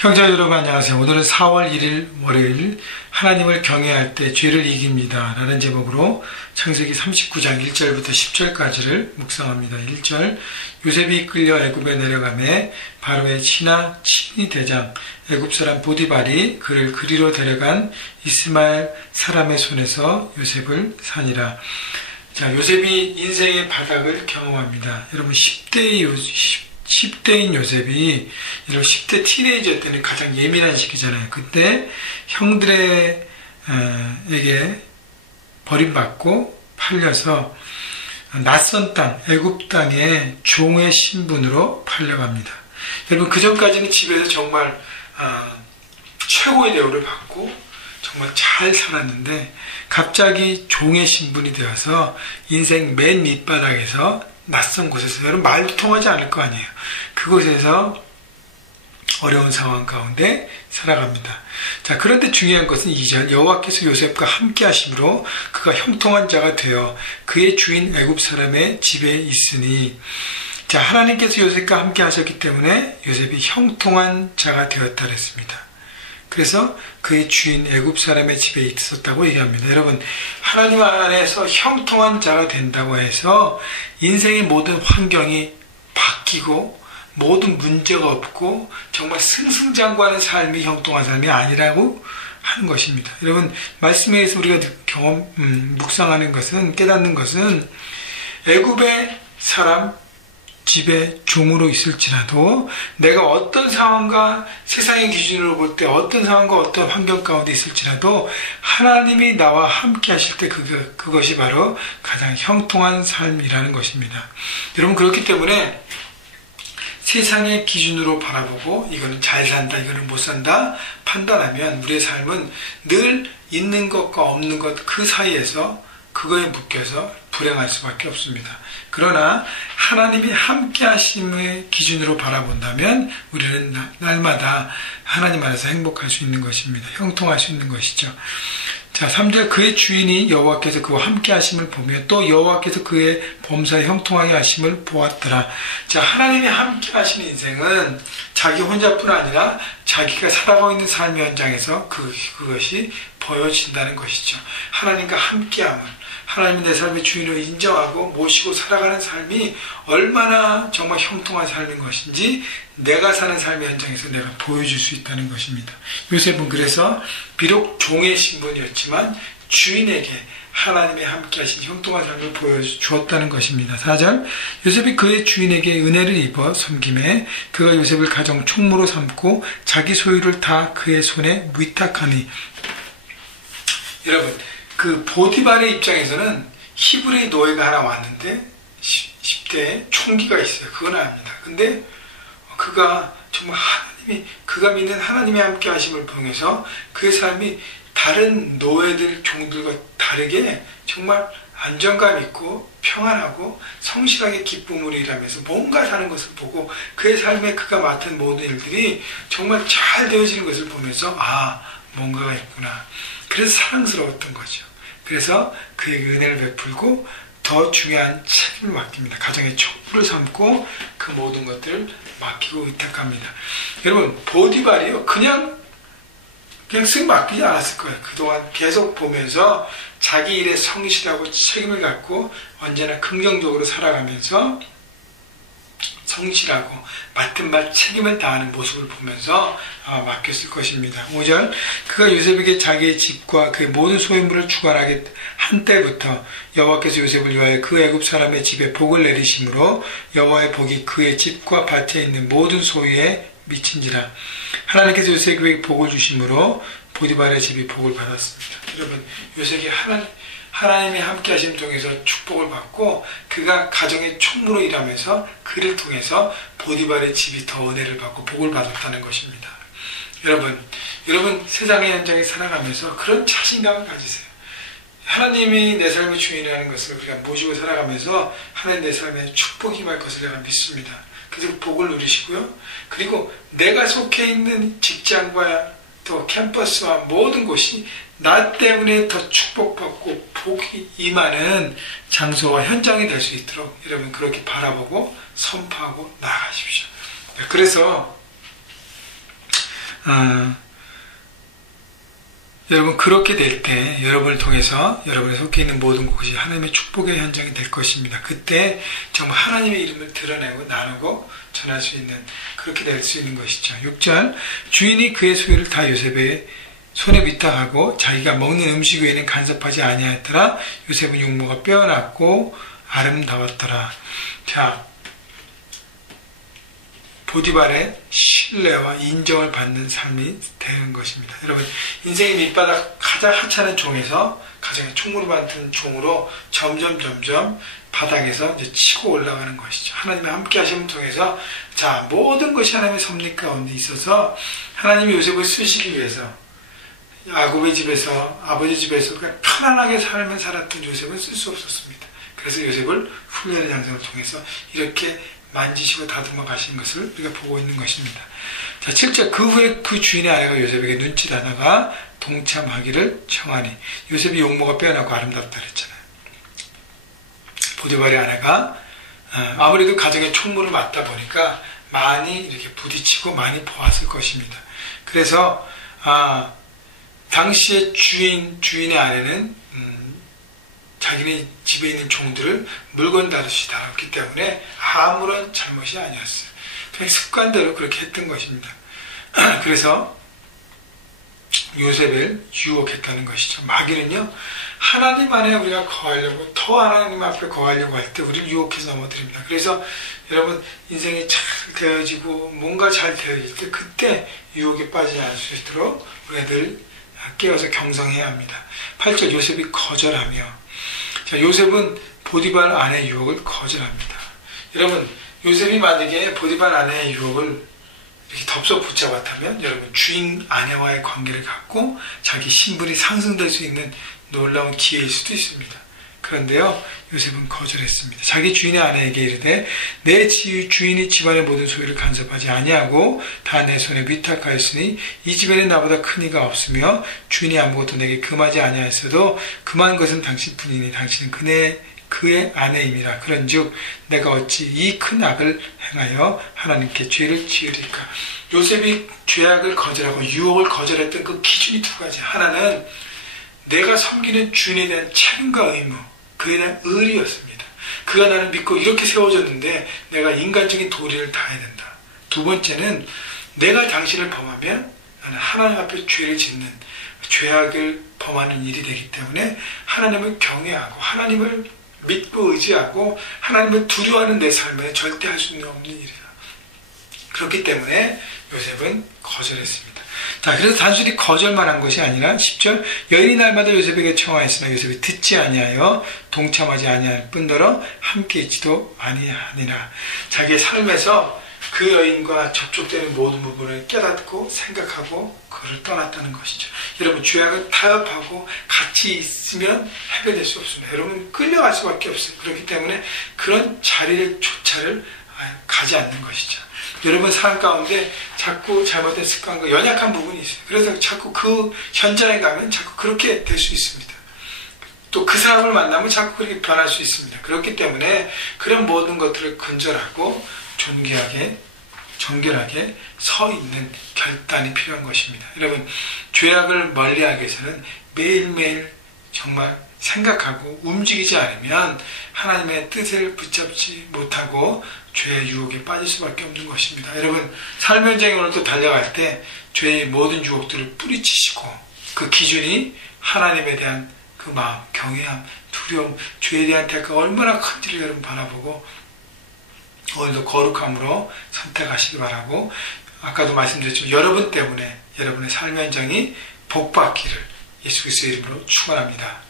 형제 여러분 안녕하세요. 오늘은 4월 1일 월요일 하나님을 경외할 때 죄를 이깁니다 라는 제목으로 창세기 39장 1절부터 10절까지를 묵상합니다. 1절 요셉이 이끌려 애굽에 내려가매 바로의 친히 대장 애굽 사람 보디발이 그를 그리로 데려간 이스마엘 사람의 손에서 요셉을 사니라. 자, 요셉이 인생의 바닥을 경험합니다. 여러분 10대인 요셉이 이런 10대 티네이저 때는 가장 예민한 시기잖아요. 그때 형들에게 버림받고 팔려서 낯선 땅, 애굽 땅에 종의 신분으로 팔려갑니다. 여러분 그 전까지는 집에서 정말 최고의 대우를 받고 정말 잘 살았는데 갑자기 종의 신분이 되어서 인생 맨 밑바닥에서 낯선 곳에서 여러분 말도 통하지 않을 거 아니에요. 그곳에서 어려운 상황 가운데 살아갑니다. 자, 그런데 중요한 것은 2절 여호와께서 요셉과 함께 하심으로 그가 형통한 자가 되어 그의 주인 애굽 사람의 집에 있으니, 자, 하나님께서 요셉과 함께 하셨기 때문에 요셉이 형통한 자가 되었다 그랬습니다. 그래서 그의 주인 애굽 사람의 집에 있었다고 얘기합니다. 여러분, 하나님 안에서 형통한 자가 된다고 해서 인생의 모든 환경이 바뀌고 모든 문제가 없고 정말 승승장구하는 삶이 형통한 삶이 아니라고 하는 것입니다. 여러분, 말씀에 의해서 우리가 묵상하는 것은, 깨닫는 것은 애굽의 사람 집에 종으로 있을지라도 내가 어떤 상황과 세상의 기준으로 볼 때 어떤 상황과 어떤 환경 가운데 있을지라도 하나님이 나와 함께 하실 때 그것이 바로 가장 형통한 삶이라는 것입니다. 여러분, 그렇기 때문에 세상의 기준으로 바라보고 이거는 잘 산다, 이거는 못 산다 판단하면 우리의 삶은 늘 있는 것과 없는 것 그 사이에서 그거에 묶여서 불행할 수밖에 없습니다. 그러나 하나님이 함께 하심의 기준으로 바라본다면 우리는 날마다 하나님 안에서 행복할 수 있는 것입니다. 형통할 수 있는 것이죠. 자, 3절 그의 주인이 여호와께서 그와 함께 하심을 보며 또 여호와께서 그의 범사에 형통하게 하심을 보았더라. 자, 하나님이 함께 하시는 인생은 자기 혼자뿐 아니라 자기가 살아가고 있는 삶의 현장에서 그것이 보여진다는 것이죠. 하나님과 함께함을, 하나님이 내 삶의 주인으로 인정하고 모시고 살아가는 삶이 얼마나 정말 형통한 삶인 것인지 내가 사는 삶의 현장에서 내가 보여줄 수 있다는 것입니다. 요셉은 그래서 비록 종의 신분이었지만 주인에게 하나님의 함께 하신 형통한 삶을 보여주었다는 것입니다. 4절 요셉이 그의 주인에게 은혜를 입어 섬김에 그가 요셉을 가정 총무로 삼고 자기 소유를 다 그의 손에 위탁하니. 여러분, 그 보디발의 입장에서는 히브리 노예가 하나 왔는데 10대에 총기가 있어요. 그건 압니다. 근데 그가 정말 그가 믿는 하나님의 함께 하심을 통해서 그의 삶이 다른 노예들, 종들과 다르게 정말 안정감 있고 평안하고 성실하게 기쁨으로 일하면서 뭔가 사는 것을 보고 그의 삶에 그가 맡은 모든 일들이 정말 잘 되어지는 것을 보면서 뭔가가 있구나. 그래서 사랑스러웠던 거죠. 그래서 그에게 은혜를 베풀고 더 중요한 책임을 맡깁니다. 가정의 촉부를 삼고 그 모든 것들을 맡기고 위탁합니다. 여러분, 보디발이요 그냥 쓱 맡기지 않았을 거예요. 그동안 계속 보면서 자기 일에 성실하고 책임을 갖고 언제나 긍정적으로 살아가면서 성실하고 맡은 바 책임을 다하는 모습을 보면서 맡겼을 것입니다. 5절 그가 요셉에게 자기의 집과 그의 모든 소유물을 주관하게 한 때부터 여호와께서 요셉을 위하여 그 애굽 사람의 집에 복을 내리심으로 여호와의 복이 그의 집과 밭에 있는 모든 소유에 미친지라. 하나님께서 요셉에게 복을 주심으로 보디발의 집이 복을 받았습니다. 여러분, 요셉이 하나님이 함께 하심 통해서 축복을 받고 그가 가정의 총무로 일하면서 그를 통해서 보디발의 집이 더 은혜를 받고 복을 받았다는 것입니다. 여러분 세상의 현장에 살아가면서 그런 자신감을 가지세요. 하나님이 내 삶의 주인이라는 것을 우리가 모시고 살아가면서 하나님 내 삶에 축복이 임할 것을 내가 믿습니다. 그래서 복을 누리시고요. 그리고 내가 속해 있는 직장과 또 캠퍼스와 모든 곳이 나 때문에 더 축복받고 복이 임하는 장소와 현장이 될 수 있도록 여러분 그렇게 바라보고 선포하고 나아가십시오. 그래서 여러분 그렇게 될 때 여러분을 통해서 여러분이 속해 있는 모든 곳이 하나님의 축복의 현장이 될 것입니다. 그때 정말 하나님의 이름을 드러내고 나누고 전할 수 있는, 그렇게 될 수 있는 것이죠. 6절, 주인이 그의 소유를 다 요셉의 손에 위탁하고 자기가 먹는 음식 외에는 간섭하지 아니하였더라. 요셉은 용모가 빼어났고 아름다웠더라. 자, 보디발의 신뢰와 인정을 받는 삶이 되는 것입니다. 여러분, 인생의 밑바닥 가장 하찮은 종에서 가장 총무를 받는 종으로 점점 바닥에서 이제 치고 올라가는 것이죠. 하나님의 함께 하심을 통해서, 자, 모든 것이 하나님의 섭리 가운데 있어서 하나님이 요셉을 쓰시기 위해서 야곱의 집에서, 아버지 집에서 편안하게 삶을 살았던 요셉은 쓸 수 없었습니다. 그래서 요셉을 훈련의 양상을 통해서 이렇게 만지시고 다듬어 가신 것을 우리가 보고 있는 것입니다. 자, 7절, 그 후에 그 주인의 아내가 요셉에게 눈치다나가 동참하기를 청하니. 요셉이 용모가 빼어나고 아름답다 그랬잖아요. 보디발의 아내가 아무래도 가정의 총무를 맡다 보니까 많이 이렇게 부딪히고 많이 보았을 것입니다. 그래서 당시의 주인의 아내는 자기네 집에 있는 종들을 물건 다루시 다뤘기 때문에 아무런 잘못이 아니었어요. 그냥 습관대로 그렇게 했던 것입니다. 그래서 요셉을 유혹했다는 것이죠. 마귀는요, 하나님 안에 우리가 거하려고, 더 하나님 앞에 거하려고 할 때 우리를 유혹해서 넘어뜨립니다. 그래서 여러분, 인생이 잘 되어지고 뭔가 잘 되어질 때 그때 유혹에 빠지지 않을 수 있도록 우리가 늘 깨어서 경성해야 합니다. 8절, 요셉이 거절하며. 자, 요셉은 보디발 아내의 유혹을 거절합니다. 여러분, 요셉이 만약에 보디발 아내의 유혹을 이렇게 덥석 붙잡았다면 여러분, 주인 아내와의 관계를 갖고 자기 신분이 상승될 수 있는 놀라운 기회일 수도 있습니다. 그런데요, 요셉은 거절했습니다. 자기 주인의 아내에게 이르되 내 주인이 집안의 모든 소유를 간섭하지 아니하고 다 내 손에 위탁하였으니 이 집에는 나보다 큰 이가 없으며 주인이 아무것도 내게 금하지 아니하였어도 금한 것은 당신뿐이니 당신은 그의 아내임이라. 그런즉 내가 어찌 이 큰 악을 행하여 하나님께 죄를 지으리까. 요셉이 죄악을 거절하고 유혹을 거절했던 그 기준이 두 가지. 하나는 내가 섬기는 주인에 대한 책임과 의무, 그에 대한 의리였습니다. 그가 나를 믿고 이렇게 세워졌는데 내가 인간적인 도리를 다해야 된다. 두 번째는 내가 당신을 범하면 나는 하나님 앞에 죄를 짓는, 죄악을 범하는 일이 되기 때문에 하나님을 경외하고 하나님을 믿고 의지하고 하나님을 두려워하는 내 삶에 절대 할 수 없는 일이다. 그렇기 때문에 요셉은 거절했습니다. 자, 그래서 단순히 거절만 한 것이 아니라 10절, 여인이 날마다 요셉에게 청하였으나 요셉이 듣지 아니하여 동참하지 아니할 뿐더러 함께 있지도 아니하니라. 자기의 삶에서 그 여인과 접촉되는 모든 부분을 깨닫고 생각하고 그를 떠났다는 것이죠. 여러분, 죄악을 타협하고 같이 있으면 해결될 수 없습니다. 여러분, 끌려갈 수밖에 없어요. 그렇기 때문에 그런 자리조차를 가지 않는 것이죠. 여러분 삶 가운데 자꾸 잘못된 습관과 연약한 부분이 있어요. 그래서 자꾸 그 현장에 가면 자꾸 그렇게 될 수 있습니다. 또 그 사람을 만나면 자꾸 그렇게 변할 수 있습니다. 그렇기 때문에 그런 모든 것들을 근절하고 존귀하게 정결하게 서 있는 결단이 필요한 것입니다. 여러분, 죄악을 멀리하기 위해서는 매일매일 정말 생각하고 움직이지 않으면 하나님의 뜻을 붙잡지 못하고 죄의 유혹에 빠질 수밖에 없는 것입니다. 여러분, 삶의 현장에 오늘도 달려갈 때 죄의 모든 유혹들을 뿌리치시고 그 기준이 하나님에 대한 그 마음, 경외함, 두려움, 죄에 대한 대가가 얼마나 큰지를 여러분 바라보고 오늘도 거룩함으로 선택하시기 바라고, 아까도 말씀드렸지만 여러분 때문에 여러분의 삶의 현장이 복받기를 예수 그리스도의 이름으로 축원합니다.